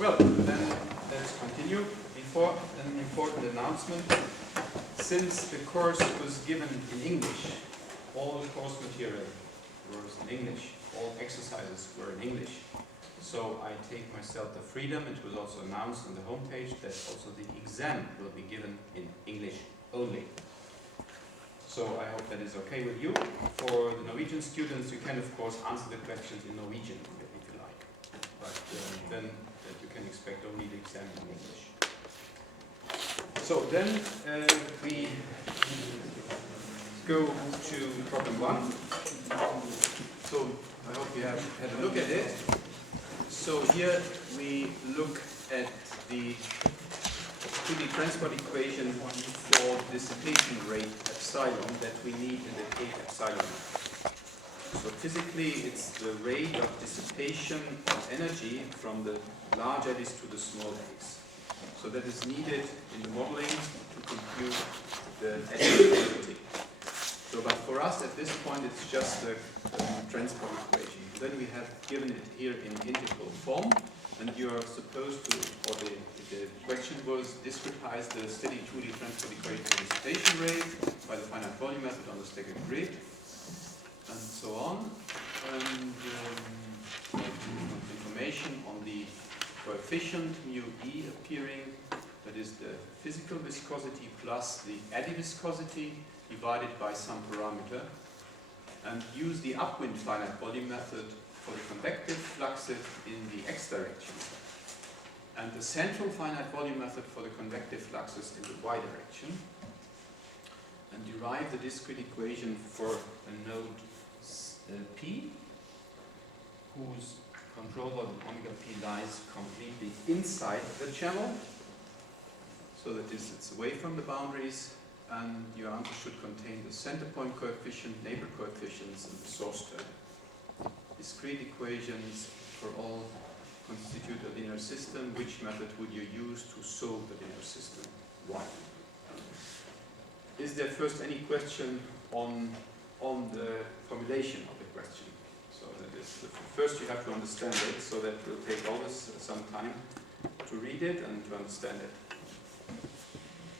Well, then let's continue. Before an important announcement. Since the course was given in English, all the course material was in English, all exercises were in English. So I take myself the freedom, it was also announced on the homepage, that also the exam will be given in English only. So I hope that is okay with you. For the Norwegian students, you can of course answer the questions in Norwegian if you like. But then you can expect only the exam in English. So then we go to problem 1. So I hope you have had a look at it. So here we look at the 2D transport equation for dissipation rate epsilon that we need in the case epsilon. So physically it's the rate of dissipation of energy from the large eddies to the small eddies. So that is needed in the modeling to compute the eddy density. So, but for us at this point it's just a transport equation. Then we have given it here in integral form, and you are supposed to, or the question was, discretize the steady 2D transport equation for dissipation rate by the finite volume method on the staggered grid, and so on. And information on the coefficient mu e appearing, that is the physical viscosity plus the eddy viscosity divided by some parameter, and use the upwind finite volume method for the convective fluxes in the x direction, and the central finite volume method for the convective fluxes in the y direction, and derive the discrete equation for a node P, whose control volume omega P lies completely inside the channel, so that it's away from the boundaries, and your answer should contain the center point coefficient, neighbor coefficients, and the source term. Discrete equations for all constitute a linear system. Which method would you use to solve the linear system? Why? Is there first any question on the formulation of the question? So that is, first you have to understand it, so that will take always some time to read it and to understand it.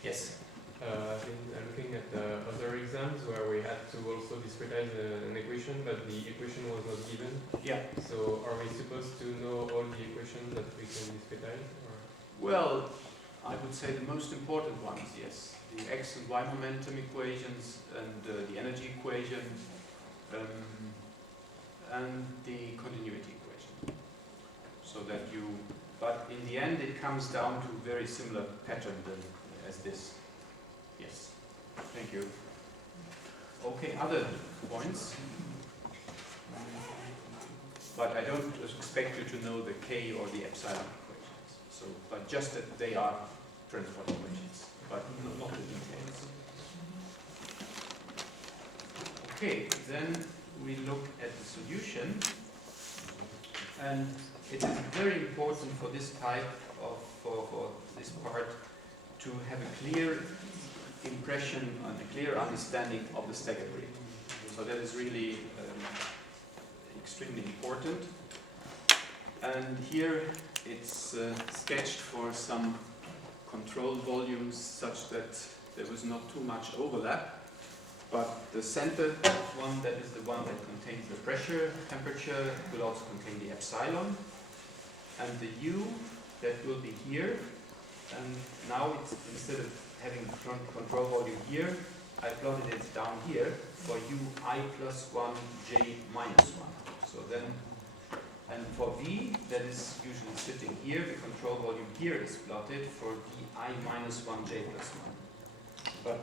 Yes? I've been looking at the other exams where we had to also discretize an equation, but the equation was not given. Yeah. So are we supposed to know all the equations that we can discretize? Or? Well, I would say the most important ones, yes. The x and y momentum equations, and the energy equation, and the continuity equation. So that you, but in the end it comes down to a very similar pattern as this. Yes, thank you. Okay, other points? But I don't expect you to know the k or the epsilon equations. So, but just that they are transport equations, but not the details. Okay, then we look at the solution, and it is very important for this type of, for this part, to have a clear impression and a clear understanding of the staggered grid. So that is really extremely important. And here it's sketched for some control volumes such that there was not too much overlap. But the center one, that is the one that contains the pressure, temperature, will also contain the epsilon. And the U that will be here. And now it's, instead of having control volume here, I plotted it down here for u I plus 1, j minus 1. So then, and for V, that is usually sitting here, the control volume here is plotted for v I minus 1, j plus 1. But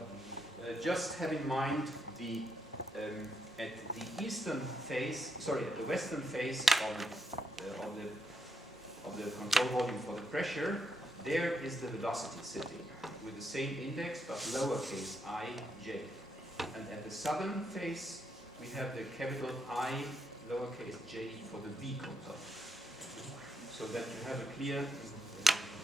just have in mind the at the eastern face, sorry, at the western face of the control volume for the pressure, there is the velocity sitting with the same index but lowercase I, j. And at the southern face, we have the capital I, lowercase j for the V component. So that you have a clear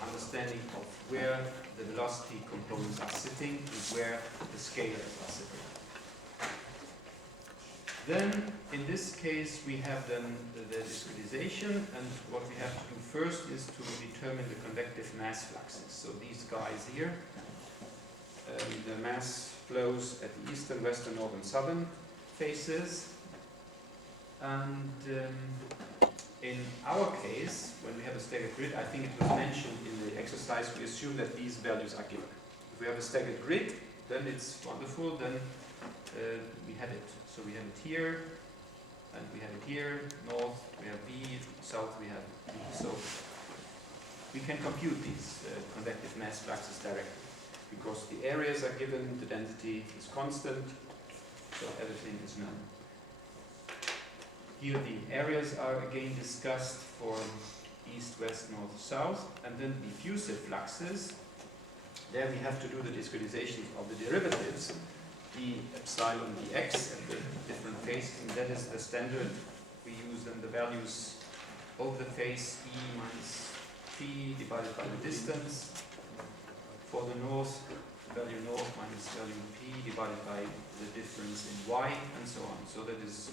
understanding of where the velocity components are sitting and where the scalars are sitting. Then, in this case, we have then the discretization, and what we have to do first is to determine the convective mass fluxes. So these guys here, the mass flows at the eastern, western, northern, southern faces. And in our case, when we have a staggered grid, I think it was mentioned in the exercise, we assume that these values are given. If we have a staggered grid, then it's wonderful, then we have it. So we have it here, and we have it here, north, we have B, south, we have B. So we can compute these convective mass fluxes directly, because the areas are given, the density is constant, so everything is known. Here the areas are again discussed for east, west, north, south, and then diffusive fluxes. There we have to do the discretization of the derivatives, the epsilon dx at the different phases, and that is the standard. We use then the values of the phase E minus P divided by the distance. For the north, value north minus value P divided by the difference in Y, and so on. So that is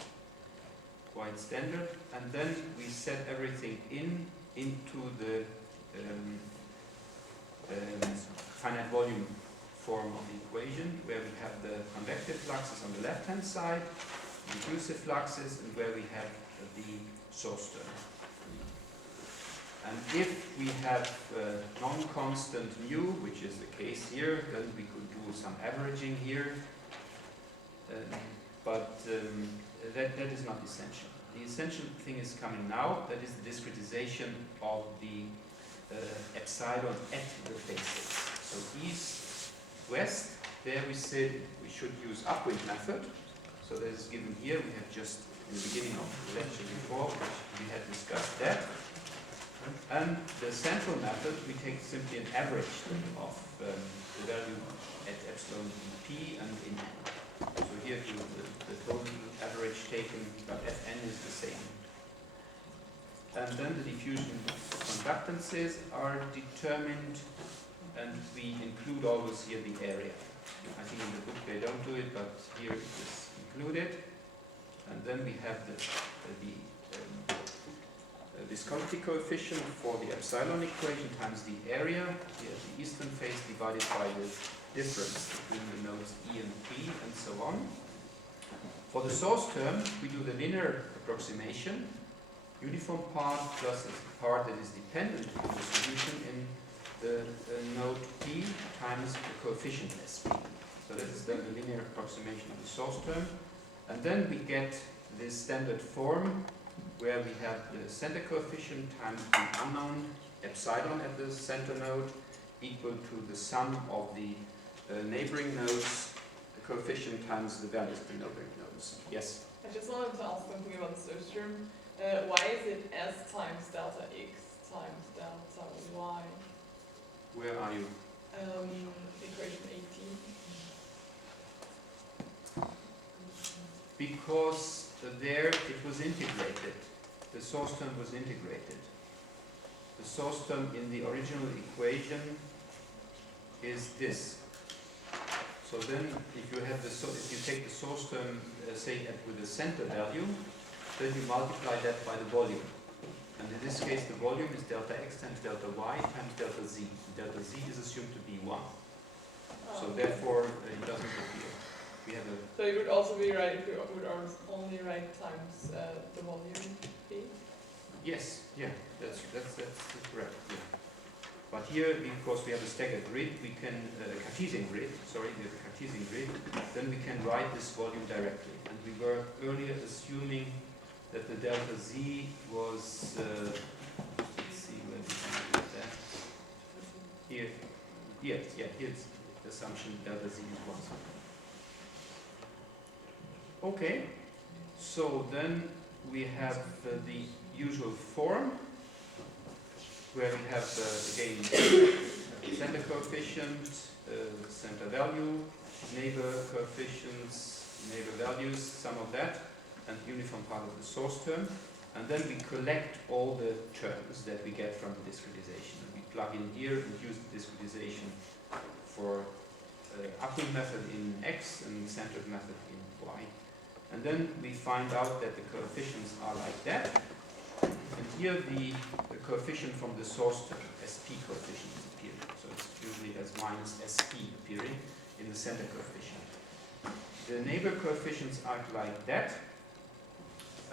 quite standard. And then we set everything into the finite volume form of the equation, where we have the convective fluxes on the left hand side, diffusive fluxes, and where we have the source term. And if we have non-constant mu, which is the case here, then we could do some averaging here, but that is not essential. The essential thing is coming now, that is the discretization of the epsilon at the faces. So east, west, there we said we should use upwind method. So that is given here. We have just in the beginning of the lecture before, we had discussed that. And the central method, we take simply an average of the value at epsilon in P and in N. So here the total average taken, but Fn is the same. And then the diffusion conductances are determined, and we include always here the area. I think in the book they don't do it, but here it is included. And then we have the viscosity coefficient for the epsilon equation times the area, here at the eastern face, divided by the difference between the nodes E and P, and so on. For the source term, we do the linear approximation, uniform part plus a part that is dependent on the solution in the node P times the coefficient SP. So that is then the linear approximation of the source term. And then we get this standard form where we have the center coefficient times the unknown epsilon at the center node equal to the sum of the neighboring nodes, the coefficient times the values of the neighboring nodes. Yes? I just wanted to ask something about the source term. Why is it S times delta X times delta Y? Where are you? Equation 18. Because there it was integrated. The source term was integrated. The source term in the original equation is this. So then, if you have if you take the source term, say with the center value, then you multiply that by the volume. And in this case, the volume is delta x times delta y times delta z. Delta z is assumed to be 1. So therefore, it doesn't appear. We have a. So it would also be right if you would only write times the volume b. Yes, yeah, that's correct. Yeah. But here, because we have a staggered grid, we can a Cartesian grid. Sorry, we have a Cartesian grid. Then we can write this volume directly. And we were earlier assuming that the delta z was. Let's see where we can get that. Here, yes, yeah. Here's the assumption delta z is 1. Okay, so then we have the usual form where we have again center coefficient, center value, neighbor coefficients, neighbor values, sum of that, and uniform part of the source term. And then we collect all the terms that we get from the discretization. And we plug in here and use the discretization for upwind method in X and centered method in Y. And then we find out that the coefficients are like that. And here the coefficient from the source term, SP coefficient, is appearing. So it's usually as minus SP appearing in the center coefficient. The neighbor coefficients are like that.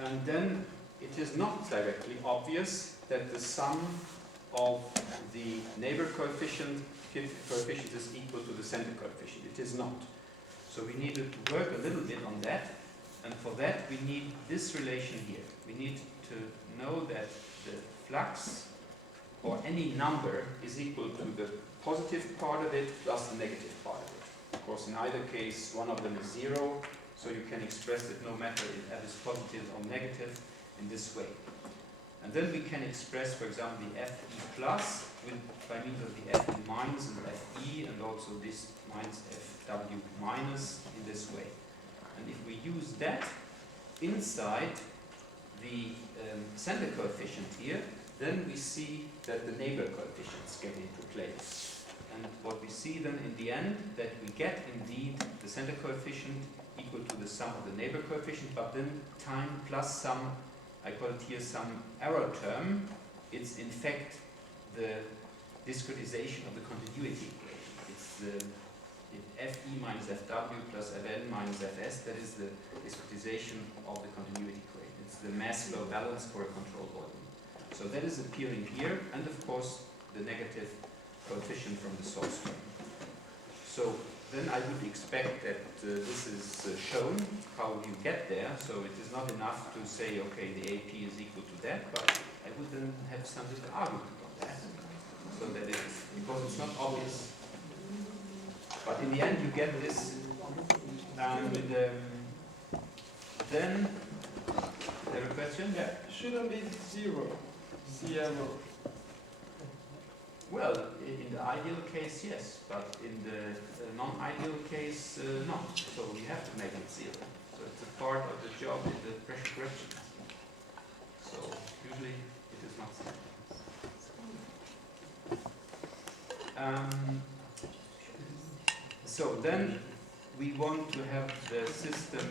And then it is not directly obvious that the sum of the neighbor coefficient is equal to the center coefficient. It is not. So we needed to work a little bit on that. And for that we need this relation here. We need to know that the flux or any number is equal to the positive part of it plus the negative part of it. Of course, in either case, one of them is 0, so you can express it no matter if that is positive or negative in this way. And then we can express, for example, the Fe plus by means of the Fe minus and Fe, and also this minus Fw minus in this way. And if we use that inside the center coefficient here, then we see that the neighbor coefficients get into place. And what we see then in the end, that we get indeed the center coefficient equal to the sum of the neighbor coefficient, but then time plus some, I call it here some error term. It's in fact the discretization of the continuity equation. It's the Fe minus Fw plus Fn minus Fs, that is the discretization of the continuity equation. It's the mass flow balance for a control volume. So that is appearing here, and of course the negative coefficient from the source term. So then I would expect that this is shown, how you get there. So it is not enough to say, okay, the AP is equal to that, but I would then have some little argument on that. So that it is, because it's not obvious. But in the end you get this, and then, have a question? Yeah, shouldn't be 0, CMO. Well, in the ideal case, yes, but in the non-ideal case, not. So we have to make it 0. So it's a part of the job in the pressure correction. So usually it is not 0. So then we want to have the system,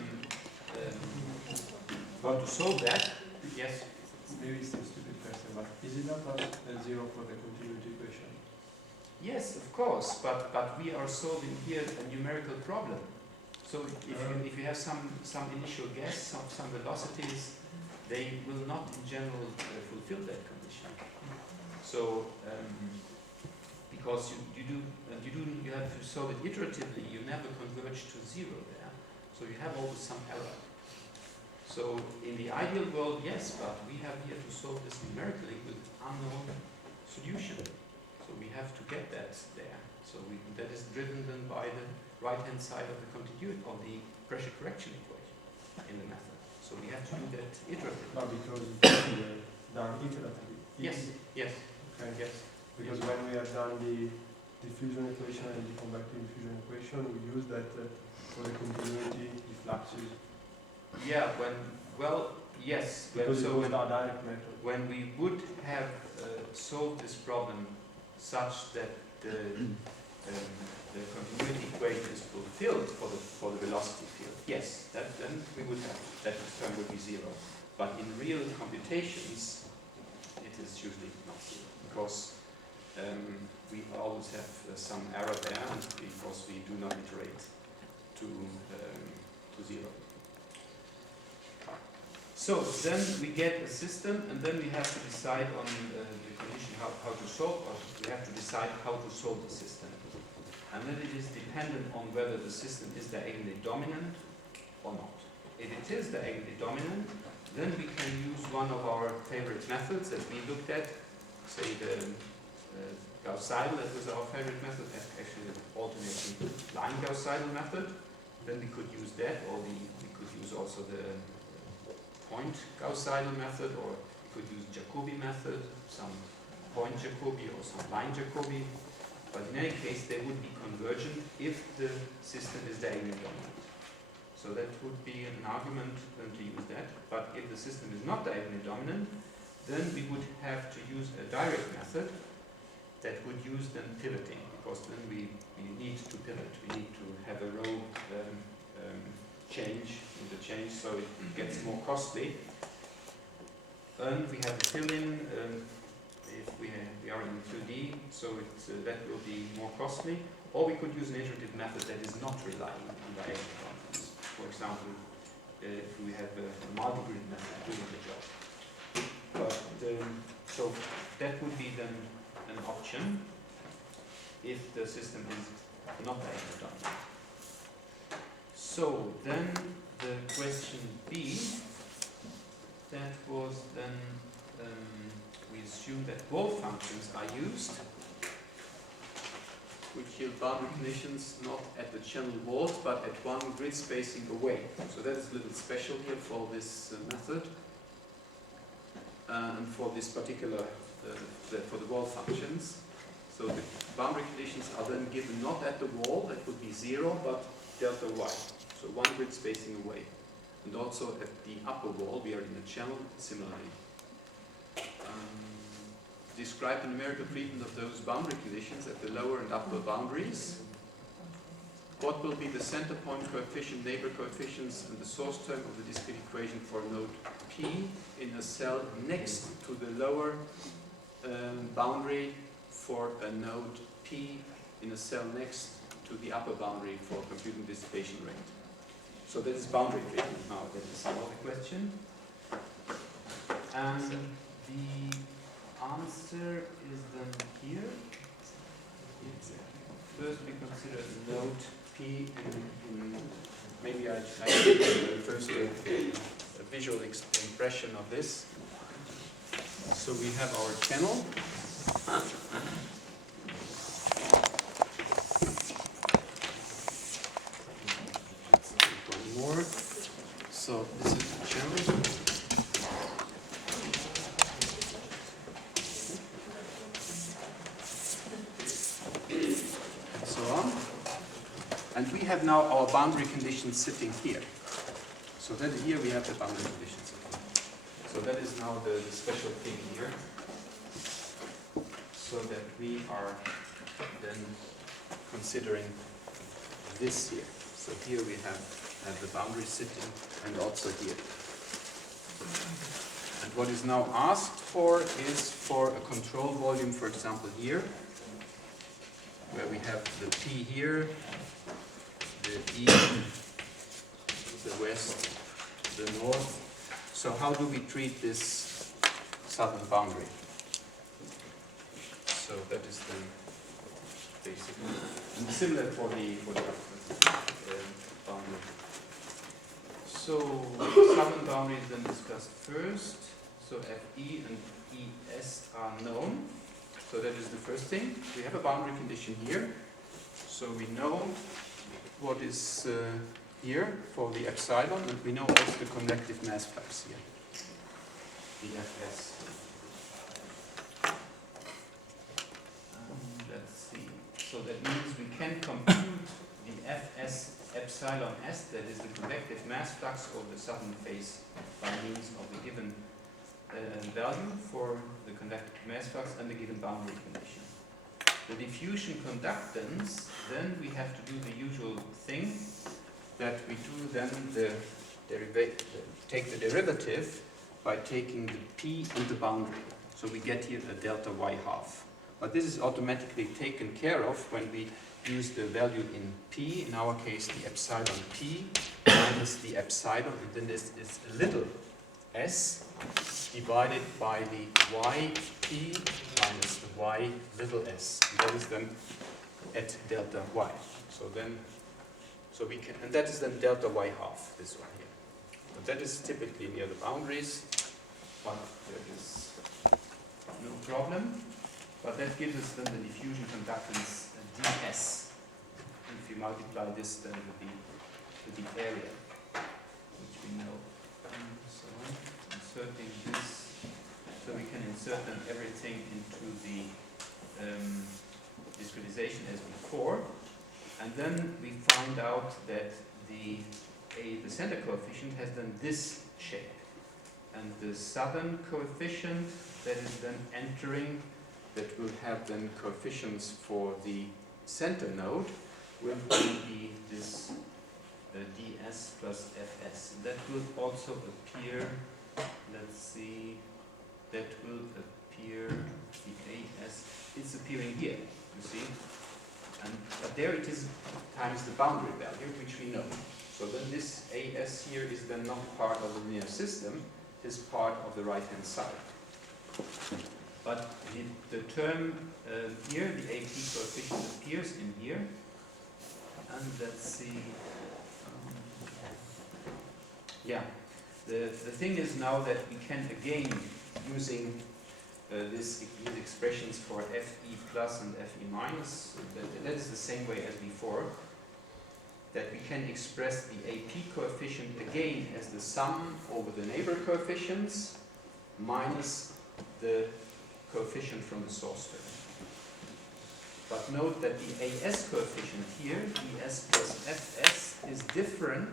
want to solve that. Yes? Maybe it's a stupid question, but is it not a 0 for the continuity equation? Yes, of course, but we are solving here a numerical problem. So if you have some initial guess of some velocities, they will not in general fulfill that condition. So because you have to solve it iteratively, you never converge to 0 there. So you have always some error. So in the ideal world, yes, but we have here to solve this numerically with unknown solution. So we have to get that there. So that is driven then by the right-hand side of the continuity of the pressure correction equation in the method. So we have to do that iteratively. Not because it's done iteratively. Yes, yes, Okay. yes. Because when we have done the diffusion equation and the convective diffusion equation, we use that for the continuity, the fluxes. Yeah, yes. Because So it was our direct method. when we would have solved this problem such that the continuity equation is fulfilled for the velocity field, yes, then we would have, that term would be 0. But in real computations, it is usually not 0, because we always have some error there, and because we do not iterate to 0. So then we get a system, and then we have to decide on the condition how to solve, or we have to decide how to solve the system. And then it is dependent on whether the system is diagonally dominant or not. If it is diagonally dominant, then we can use one of our favorite methods that we looked at, say the Gauss-Seidel, that was our favorite method, actually the alternating line Gauss-Seidel method. Then we could use that, or we could use also the point Gauss-Seidel method, or we could use Jacobi method, some point Jacobi or some line Jacobi. But in any case, they would be convergent if the system is diagonally dominant. So that would be an argument to use that. But if the system is not diagonally dominant, then we would have to use a direct method that would use then pivoting, because then we need to pivot. We need to have a row interchange, so it gets more costly. And we have a fill-in if we are in 2D, so that will be more costly. Or we could use an iterative method that is not relying on diagonal functions. For example, if we have a multi-grid method doing the job. But so that would be then an option if the system is not diagonal done. So then the question B, that was then we assume that wall functions are used, which yield boundary conditions not at the channel walls but at one grid spacing away. So that is a little special here for this method and for this particular for the wall functions. So the boundary conditions are then given not at the wall, that would be 0, but delta y. So one grid spacing away. And also at the upper wall, we are in a channel similarly. Describe the numerical treatment of those boundary conditions at the lower and upper boundaries. What will be the center point coefficient, neighbor coefficients, and the source term of the discrete equation for node P in a cell next to the lower boundary for a node P in a cell next to the upper boundary for computing dissipation rate. So that is boundary treatment now. That is another question. And the answer is then here. First we consider the node P in maybe I give you first a visual impression of this. So we have our channel. One more. So this is the channel. And so on. And we have now our boundary conditions sitting here. So that here we have the boundary conditions. So that is now the special thing here. So that we are then considering this here. So here we have the boundary sitting and also here. And what is now asked for is for a control volume, for example here, where we have the P here, the east, the west, the north. So how do we treat this southern boundary? So that is then basically and similar for the boundary. So the southern boundary is then discussed first. So FE and ES are known. So that is the first thing. We have a boundary condition here. So we know what is here for the epsilon, and we know also the convective mass flux here, the FS. Let's see. So that means we can compute the Fs epsilon s, that is the convective mass flux over the southern face, by means of the given value for the convective mass flux and the given boundary condition. The diffusion conductance, then we have to do the usual thing that we do then take the derivative by taking the p and the boundary. So we get here a delta y half. But this is automatically taken care of when we use the value in p, in our case the epsilon p minus the epsilon, and then this is a little s divided by the yp minus the y little s. And that is then at delta y. So we can, and that is then delta y half, this one here. But that is typically near the boundaries, but there is no problem. But that gives us then the diffusion conductance ds. And if you multiply this then with the area, which we know. So inserting this, so we can insert then everything into the discretization as before. And then we found out that the center coefficient has then this shape. And the southern coefficient that is then entering, that will have then coefficients for the center node, will be this ds plus fs. That will also appear, let's see, that will appear, the as, it's appearing here, you see? But there it is times the boundary value, which we know. So then this as here is then not part of the linear system, it is part of the right-hand side. But the term here, the AP coefficient appears in here. And let's see, yeah, the thing is now that we can again, using these expressions for Fe plus and Fe minus, that is the same way as before, that we can express the AP coefficient again as the sum over the neighbor coefficients minus the coefficient from the source term. But note that the AS coefficient here, ds plus fs, is different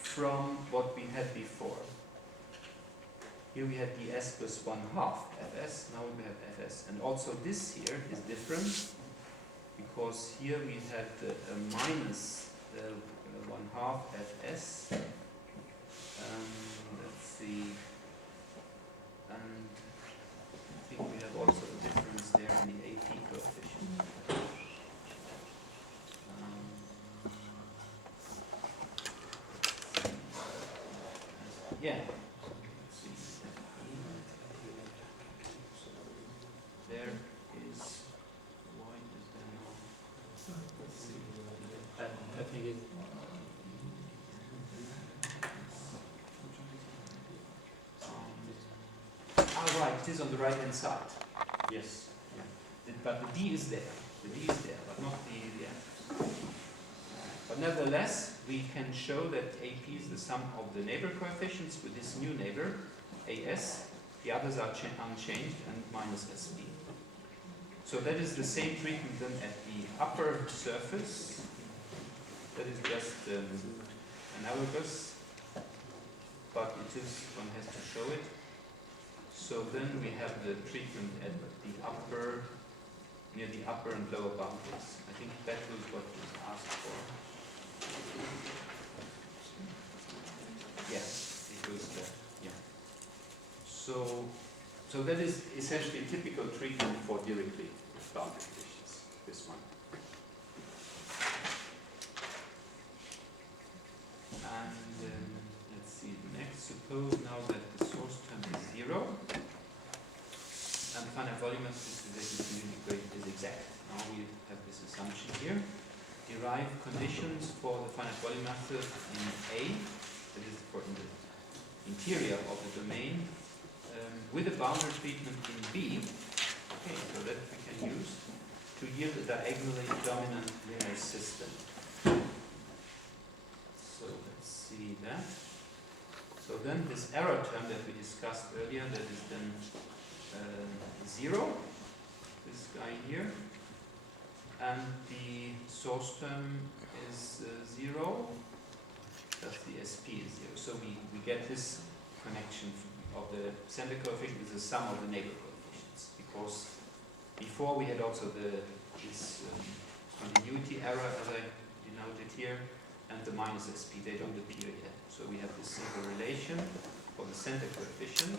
from what we had before. Here we had ds plus 1/2 fs, now we have fs. And also this here is different, because here we had a minus 1/2 fs. Let's see, and I think we have also a difference there in the AP coefficient. Yeah. Let's see. There is, why is there no? Let's see. I think it. Right, it is on the right hand side. Yes. Yeah. But the D is there. The D is there, but not the F. But nevertheless, we can show that AP is the sum of the neighbor coefficients with this new neighbor, AS. The others are unchanged and minus SP. So that is the same treatment then at the upper surface. That is just analogous, but it is, one has to show it. So then we have the treatment at the upper, near the upper and lower boundaries. I think that was what was asked for. Yes, it was that, yeah. So that is essentially typical treatment for directly boundary conditions, this one. And let's see, next, suppose now that the source term is 0, and the finite volume of this is exact. Now we have this assumption here. Derive conditions for the finite volume method in A, that is for in the interior of the domain, with a boundary treatment in B, okay, so that we can use to yield a diagonally dominant linear system. So let's see that. So then this error term that we discussed earlier, that is then 0, this guy here, and the source term is 0, thus the SP is 0. So we get this connection of the center coefficient is the sum of the neighbor coefficients, because before we had also this continuity error, as I denoted here, and the minus SP, they don't appear yet. So we have this simple relation for the center coefficient.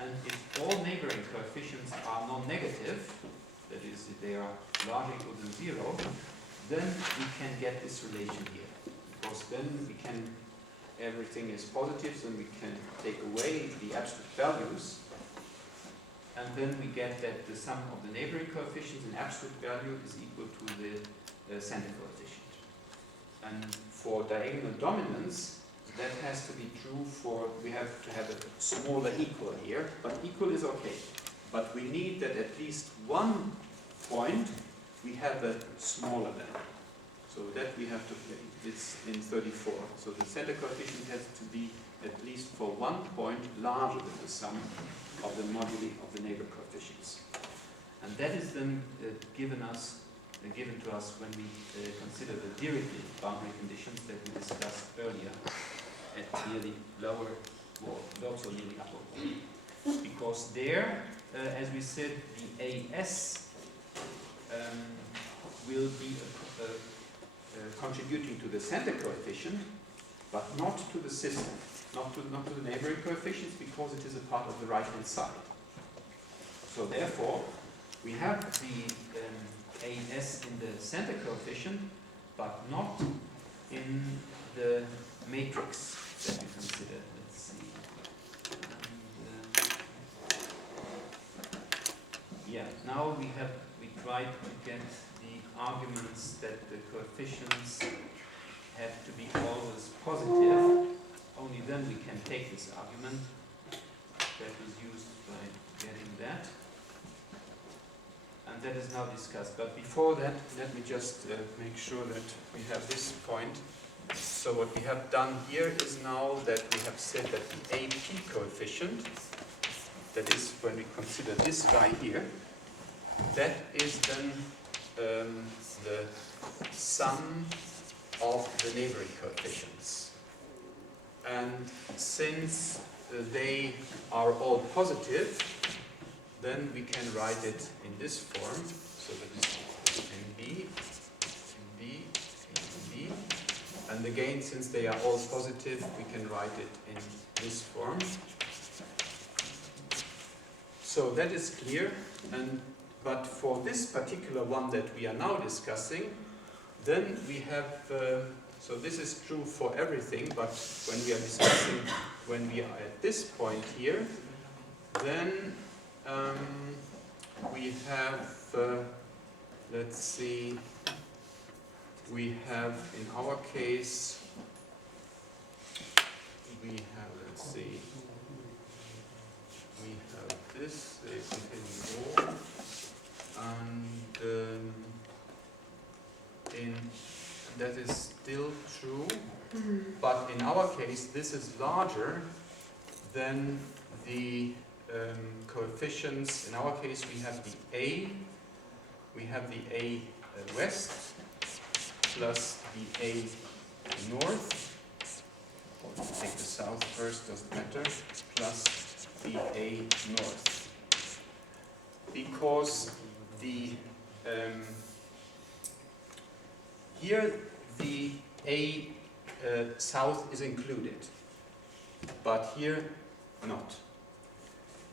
And if all neighboring coefficients are non-negative, that is, if they are larger equal than 0, then we can get this relation here. Because then we can, everything is positive, so we can take away the absolute values. And then we get that the sum of the neighboring coefficients in absolute value is equal to the center coefficient. And for diagonal dominance, that has to be true for, we have to have a smaller equal here, but equal is okay. But we need that at least one point we have a smaller value. So that we have to, it's in 34. So the center coefficient has to be at least for one point larger than the sum of the moduli of the neighbor coefficients. And that is then given to us when we consider the Dirichlet boundary conditions that we discussed earlier at near the lower wall, and also near the upper wall. Because there, as we said, the AS will be contributing to the center coefficient, but not to the system, not to the neighboring coefficients, because it is a part of the right-hand side. So therefore, we have the AS in the center coefficient, but not in the matrix that we consider. Let's see. Yeah, now we tried to get the arguments that the coefficients have to be always positive. Only then we can take this argument. That was used by getting that. And that is now discussed. But before that, let me just make sure that we have this point. So what we have done here is now that we have said that the AP coefficient, that is when we consider this guy here, that is then the sum of the neighboring coefficients. And since they are all positive, then we can write it in this form. So that is NB, NB, NB. And again, since they are all positive, we can write it in this form. So that is clear. But for this particular one that we are now discussing, then we have, so this is true for everything, but when we are discussing, when we are at this point here, then we have, let's see, we have in our case, we have, let's see, we have this, and that is still true, but in our case this is larger than the coefficients. In our case we have the A west plus the A north, or take the south first, doesn't matter, plus the A north, because the here the A south is included, but here not.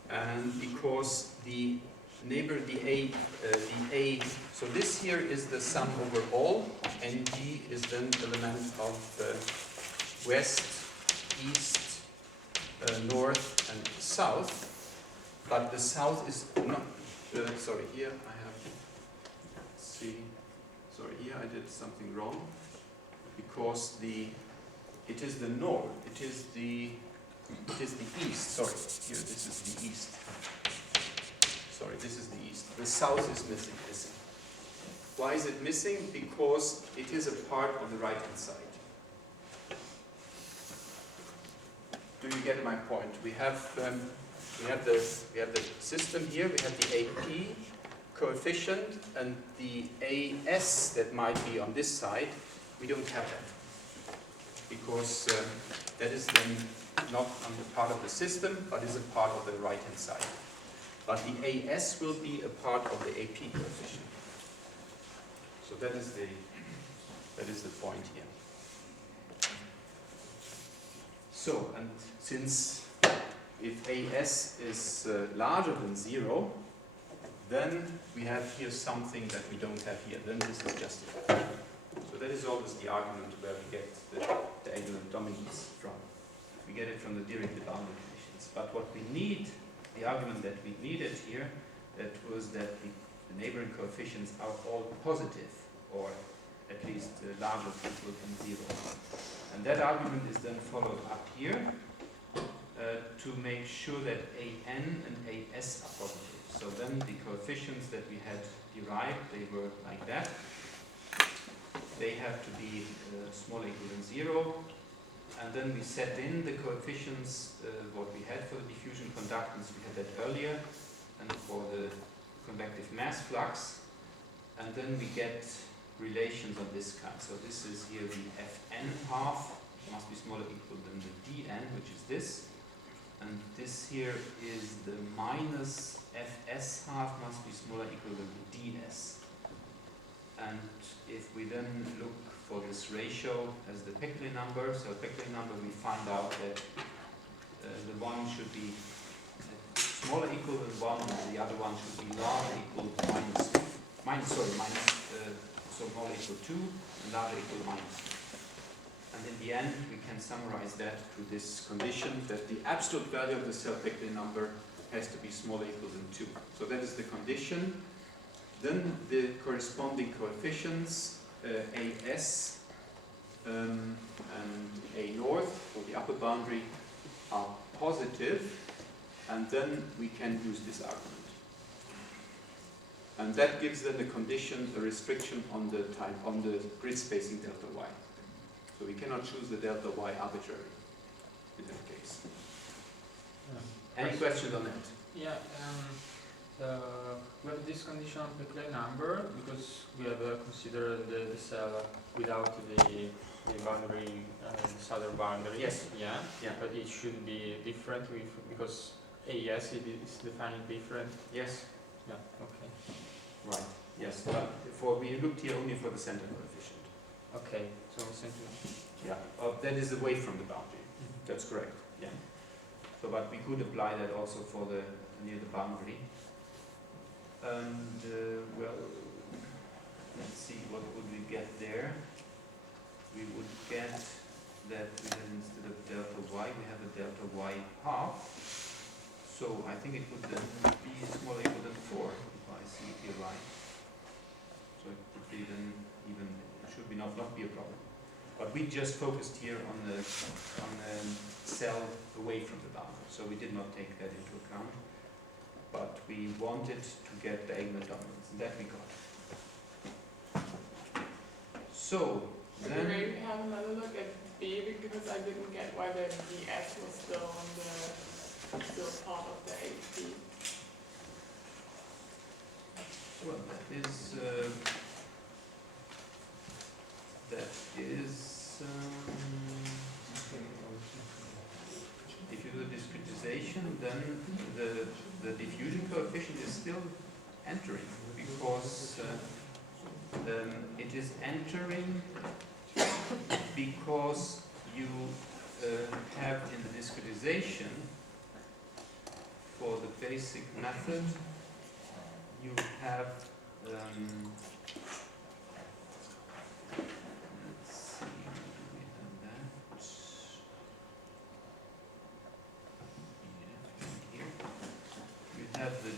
And because the neighbor, the A, so this here is the sum over all, and G is then element of west, east, north, and south. But the south is not, sorry, here I have, let's see, sorry, here I did something wrong, because it is the north, it is the east, sorry, here this is the east. Sorry, this is the east. The south is missing. Why is it missing? Because it is a part of the right-hand side. Do you get my point? We have the system here. We have the AP coefficient and the AS that might be on this side. We don't have that because that is then not on the part of the system, but is a part of the right-hand side. But the AS will be a part of the AP coefficient. So that is the point here. So, and since if AS is larger than 0, then we have here something that we don't have here. Then this is justified. So that is always the argument where we get the diagonal dominance from. We get it from the Dirichlet boundary conditions. But what we need, the argument that we needed here, that was that the neighboring coefficients are all positive, or at least larger than equal than 0. And that argument is then followed up here to make sure that AN and AS are positive. So then the coefficients that we had derived, they were like that. They have to be smaller equal than 0. And then we set in the coefficients, what we had for the diffusion conductance, we had that earlier, and for the convective mass flux. And then we get relations of this kind. So this is here the Fn half, must be smaller equal than the Dn, which is this. And this here is the minus Fs half, must be smaller equal than the Ds. And if we then look for this ratio as the Peckley number. So Peckley number, we find out that the one should be smaller equal than 1, and the other one should be larger equal to so smaller equal to, and larger equal to minus. And in the end, we can summarize that to this condition that the absolute value of the cell-Peckley number has to be smaller equal than 2. So that is the condition. Then the corresponding coefficients, AS and A north for the upper boundary are positive, and then we can use this argument. And that gives then the condition, a restriction on the type, on the grid spacing delta y. So we cannot choose the delta y arbitrarily in that case. Any questions on that? Yeah, we have this condition of the Peckley number because we have considered the cell without the boundary, the southern boundary. Yes. Yeah. Yeah. But it should be different because AS is defining different. Yes. Yeah. Okay. Right. Yes. But we looked here only for the center coefficient. Okay. So simply. Yeah. That is away from the boundary. That's correct. Yeah. So, but we could apply that also for the near the boundary. And well, let's see, what would we get there? We would get that we have, instead of delta y, we have a delta y half. So I think it would then be smaller equal than 4, if I see it here right. So it would be then even, it should be not be a problem. But we just focused here on the cell away from the boundary, so we did not take that into account. But we wanted to get diagonal dominance, and that we got. So then maybe have another look at B, because I didn't get why the S was still on still part of the AP. well, that is if you do the discretization, then the diffusion coefficient is still entering, because it is entering because you have in the discretization for the basic method, you have let's see, we have that. Here you have the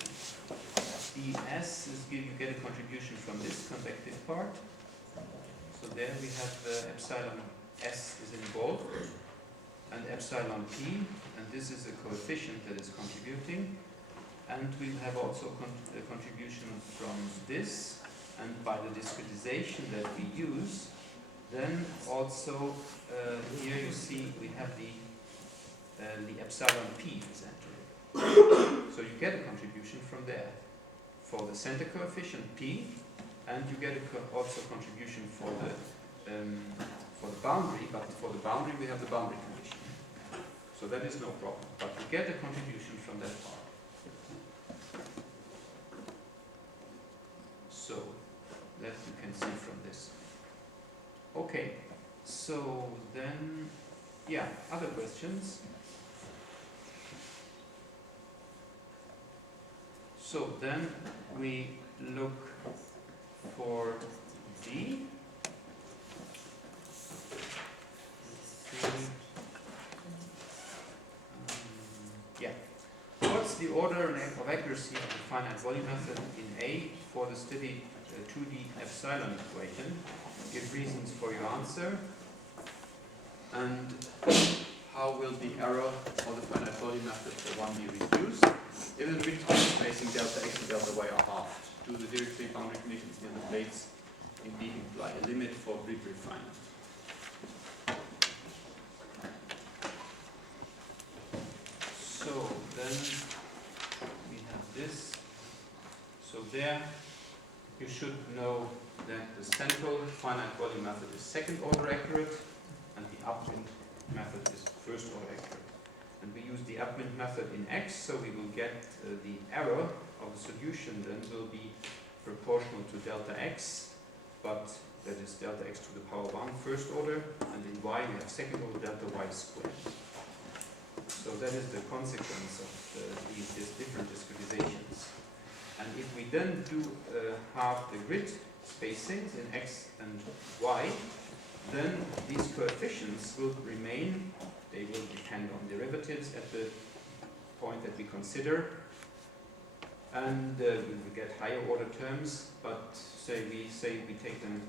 ds is you get a contribution from this convective part. So there we have epsilon s is involved and epsilon p, and this is a coefficient that is contributing. And we'll have also a contribution from this, and by the discretization that we use, then also here you see we have the epsilon p is entering. So you get a contribution from there for the center coefficient p, and you get also contribution for the boundary, but for the boundary we have the boundary condition. So that is no problem, but we get a contribution from that part. So that you can see from this. Okay, so then, yeah, other questions? So then we look for D. Yeah. What's the order of accuracy of the finite volume method in A for the steady 2D epsilon equation? Give reasons for your answer. And how will the error of the finite volume method for 1 be reduced? If the grid spacing delta x and delta y are halved, do the Dirichlet boundary conditions near the plates indeed imply a limit for grid refinement? So then we have this. So there you should know that the central finite volume method is second order accurate, and the upwind method is first order accurate. And we use the upwind method in X, so we will get the error of the solution then will be proportional to delta X, but that is delta x to the power 1 first order, and in y we have second order delta y squared. So that is the consequence of these different discretizations. And if we then do halve the grid spacings in x and y, then these coefficients will remain. They will depend on derivatives at the point that we consider, and we will get higher order terms, but we take them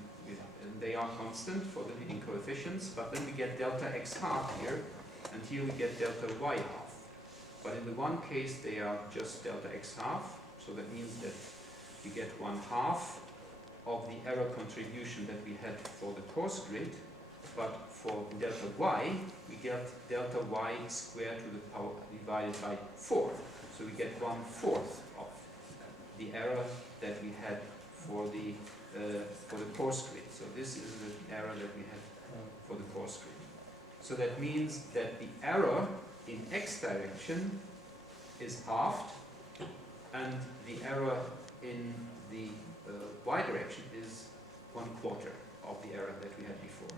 and they are constant for the leading coefficients, but then we get delta x half here, and here we get delta y half. But in the one case they are just delta x half, so that means that we get 1/2 of the error contribution that we had for the coarse grid, but for delta y, we get delta y squared to the power divided by 4. So we get 1/4 of the error that we had for the coarse grid. So this is the error that we had for the coarse grid. So that means that the error in x direction is halved, and the error in the y direction is 1/4 of the error that we had before.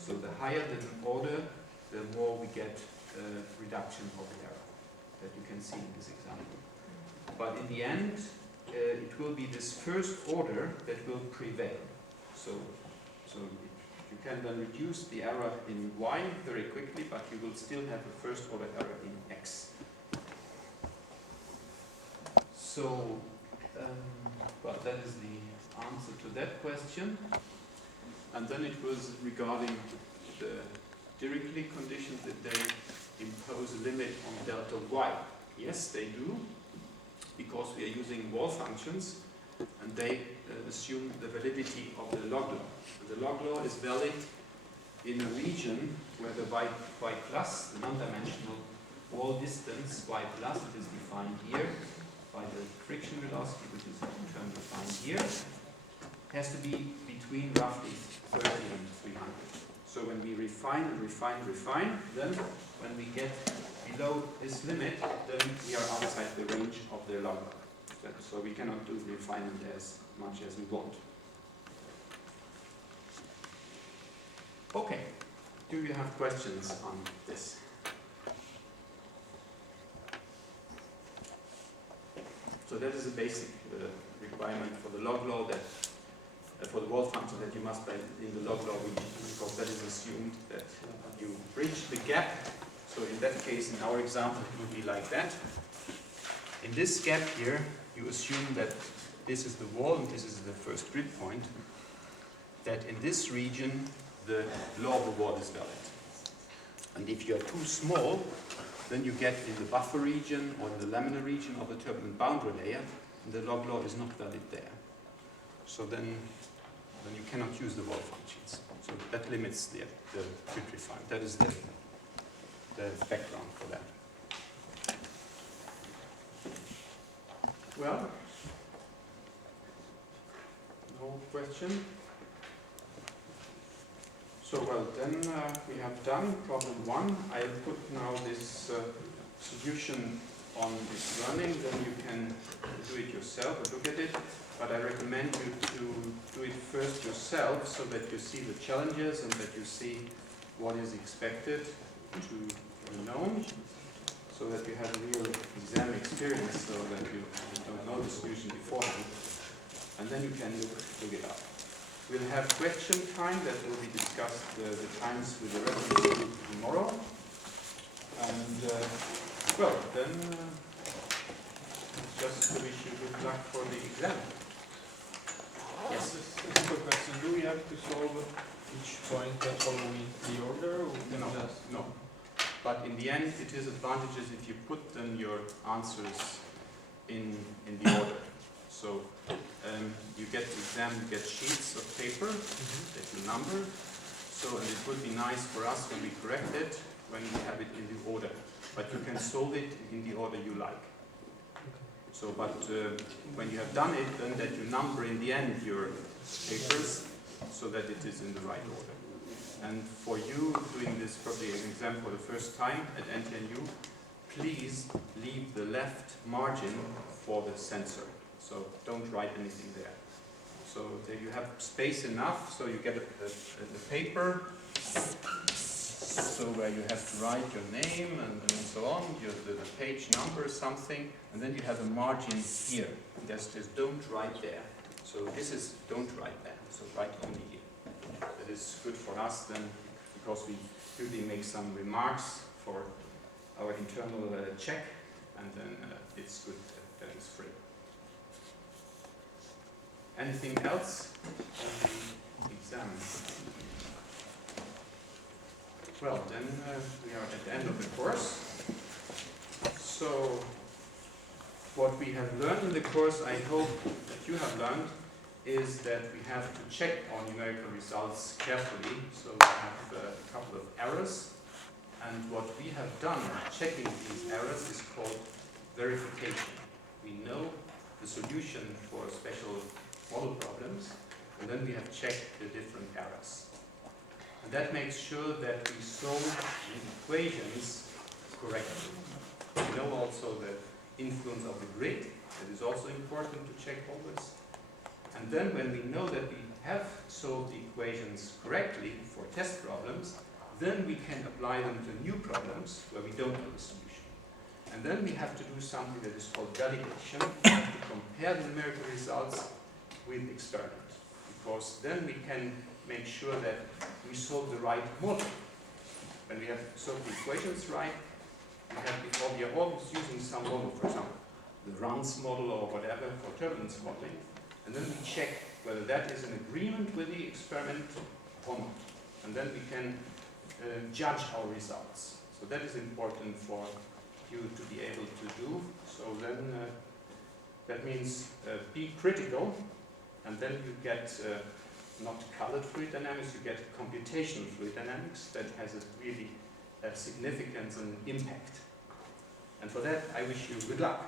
So the higher the order, the more we get reduction of the error that you can see in this example. But in the end, it will be this first order that will prevail. So you can then reduce the error in y very quickly, but you will still have a first order error in x. So, well, that is the answer to that question. And then it was regarding the Dirichlet conditions, that they impose a limit on delta y. Yes, they do, because we are using wall functions, and they assume the validity of the log law. The log law is valid in a region where the y plus, the non-dimensional wall distance, y plus, it is defined here by the friction velocity, which is a term defined here, has to be between roughly 30 and 300. So when we refine and refine, then when we get below this limit, then we are outside the range of the log law. So we cannot do refinement as much as we want. Okay, do you have questions on this? So that is a basic requirement for the log law, that for the wall function, that you must be in the log law region, because that is assumed that you bridge the gap. So in that case, in our example, it would be like that. In this gap here, you assume that this is the wall and this is the first grid point, that in this region, the law of the wall is valid. And if you are too small, then you get in the buffer region or in the laminar region of the turbulent boundary layer, and the log law is not valid there. So then you cannot use the wall functions. So that limits the grid refinement. That is the background for that. Well, no question. So well, then we have done problem 1. I'll put now this solution on this running, then you can do it yourself or look at it. But I recommend you to do it first yourself, so that you see the challenges and that you see what is expected to be known, so that you have a real exam experience, so that you don't know the solution beforehand. And then you can look it up. We'll have question time that will be discussed the times with the reference group tomorrow. And well, then just to wish you good luck for the exam. Yes. Just a quick question. Do we have to solve each point following the order? Or No. But in the end, it is advantageous if you put then your answers in the order. So you get the exam, you get sheets of paper that you number. So and it would be nice for us when we correct it, when we have it in the order. But you can solve it in the order you like. So, but when you have done it, then that you number in the end your papers, so that it is in the right order. And for you doing this probably an exam for the first time at NTNU, please leave the left margin for the censor. So don't write anything there. So there you have space enough, so you get the paper, so where you have to write your name and so on, the page number, something, and then you have a margin here. There's this don't write there. So this is don't write there, so write only here. That is good for us then, because we usually make some remarks for our internal check, and then it's good that it's free. Anything else on the exam? Well, then we are at the end of the course. So, what we have learned in the course, I hope that you have learned, is that we have to check our numerical results carefully. So we have a couple of errors. And what we have done checking these errors is called verification. We know the solution for special model problems, and then we have checked the different errors. And that makes sure that we solve the equations correctly. We know also the influence of the grid. That is also important to check always. And then when we know that we have solved the equations correctly for test problems, then we can apply them to new problems where we don't know the solution. And then we have to do something that is called validation. We have to compare the numerical results with the experiment. Because then we can make sure that we solve the right model. When we have solved the equations right, we are always using some model, for example, the runs model or whatever for turbulence modeling. And then we check whether that is in agreement with the experiment or not. And then we can judge our results. So that is important for you to be able to do. So then that means be critical, and then you get not colored fluid dynamics, you get computational fluid dynamics that has a really significance and impact. And for that, I wish you good luck.